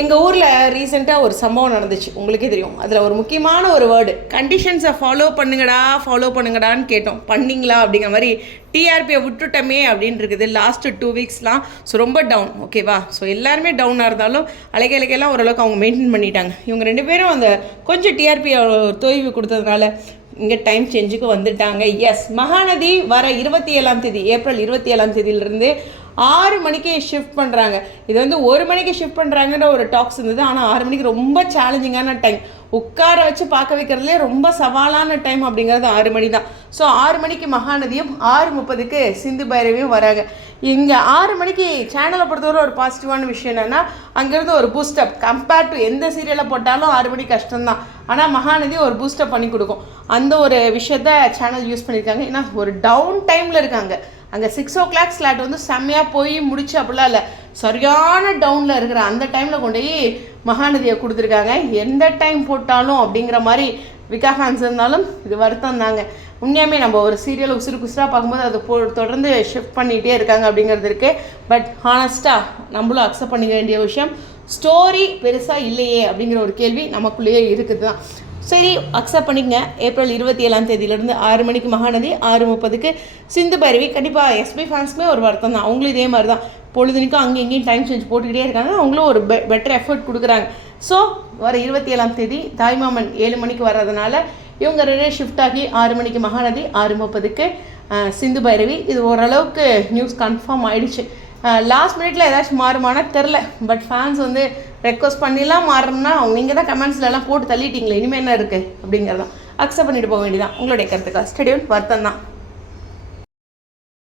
எங்கள் ஊரில் ரீசெண்டாக ஒரு சம்பவம் நடந்துச்சு, உங்களுக்கே தெரியும். அதில் ஒரு முக்கியமான ஒரு வேர்டு, கண்டிஷன்ஸை ஃபாலோ பண்ணுங்கடான்னு கேட்டோம். பண்ணிங்களா அப்படிங்கிற மாதிரி. டிஆர்பியை விட்டுட்டோமே அப்படின்னு இருக்குது லாஸ்ட்டு 2 வீக்ஸ்லாம். ஸோ ரொம்ப டவுன், ஓகேவா? ஸோ எல்லாருமே டவுனாக இருந்தாலும் அலைக்கெல்லாம் ஓரளவுக்கு அவங்க மெயின்டைன் பண்ணிட்டாங்க. இவங்க 2 பேரும் அந்த கொஞ்சம் டிஆர்பியை தொய்வு கொடுத்ததுனால இங்கே டைம் சேஞ்சுக்கு வந்துட்டாங்க. எஸ், மகாநதி வர 27ஆம் தேதி, ஏப்ரல் 27ஆம் தேதியிலிருந்து 6 மணிக்கு ஷிஃப்ட் பண்ணுறாங்க. இது வந்து 1 மணிக்கு ஷிஃப்ட் பண்ணுறாங்கன்ற ஒரு டாக்ஸ் இருந்தது. ஆனால் 6 மணிக்கு ரொம்ப சேலஞ்சிங்கான டைம், உட்கார வச்சு பார்க்க வைக்கிறதுலே ரொம்ப சவாலான டைம் அப்படிங்கிறது 6 மணி தான். ஸோ 6 மணிக்கு மகாநதியும் 6:30க்கு சிந்து பைரவியும் வராங்க. இங்கே 6 மணிக்கு சேனலை பொறுத்தவரை ஒரு பாசிட்டிவான விஷயம் என்னென்னா, அங்கேருந்து ஒரு பூஸ்டப் கம்பேர்ட் டு எந்த சீரியலை போட்டாலும் 6 மணி கஷ்டம்தான். ஆனால் மகாநதி ஒரு பூஸ்டப் பண்ணி கொடுக்கும். அந்த ஒரு விஷயத்த சேனல் யூஸ் பண்ணியிருக்காங்க. ஏன்னா ஒரு டவுன் டைமில் இருக்காங்க. அங்கே 6 o'clock ஸ்லாட் வந்து செம்மையாக போய் முடிச்சு அப்படிலாம் இல்லை, சரியான டவுனில் இருக்கிற அந்த டைமில் கொண்டு போய் மகாநதியை கொடுத்துருக்காங்க. எந்த டைம் போட்டாலும் அப்படிங்கிற மாதிரி விகா ஃபேன்ஸ் இருந்தாலும் இது வருத்தம் தாங்க. உண்மையாமே நம்ம ஒரு சீரியல் உசுறு குசுராக பார்க்கும்போது அதை தொடர்ந்து ஷிஃப்ட் பண்ணிகிட்டே இருக்காங்க அப்படிங்கிறது இருக்குது. பட் ஹானஸ்ட்டாக நம்மளும் அக்செப்ட் பண்ணிக்க வேண்டிய விஷயம், ஸ்டோரி பெருசாக இல்லையே அப்படிங்கிற ஒரு கேள்வி நமக்குள்ளேயே இருக்குது தான். சரி, அக்செப்ட் பண்ணிக்கங்க. ஏப்ரல் 27ஆம் தேதியிலேருந்து 6 மணிக்கு மகாநதி, 6:30க்கு சிந்து பைரவி. கண்டிப்பாக எஸ்பி ஃபேன்ஸுமே ஒரு வருத்தம் தான். அவங்களும் இதே மாதிரி தான் பொழுதுனிக்கும் அங்கே இங்கேயும் டைம் சேஞ்ச் போட்டுக்கிட்டே இருக்காங்க. அவங்களும் ஒரு பெட்டர் எஃபர்ட் கொடுக்குறாங்க. ஸோ வர 27ஆம் தேதி தாய்மாமன் 7 மணிக்கு வர்றதுனால இவங்க 2 ஷிஃப்ட் ஆகி 6 மணிக்கு மகாநதி, 6:30க்கு சிந்து பைரவி. இது ஓரளவுக்கு நியூஸ் கன்ஃபார்ம் ஆகிடுச்சு. லாஸ்ட் மினிட்ல ஏதாச்சும் மாறுமானா தெரில. பட் ஃபேன்ஸ் வந்து ரெக்வஸ்ட் பண்ணிலாம் மாறணும்னா நீங்கள் தான் கமெண்ட்ஸ்லாம் போட்டு தள்ளிட்டீங்களே, இனிமேல் என்ன இருக்குது அப்படிங்கிறதான் அக்செப்ட் பண்ணிட்டு போக வேண்டியதான். உங்களுடைய கருத்துக்கா ஸ்டேடியம் வருத்தம் தான்.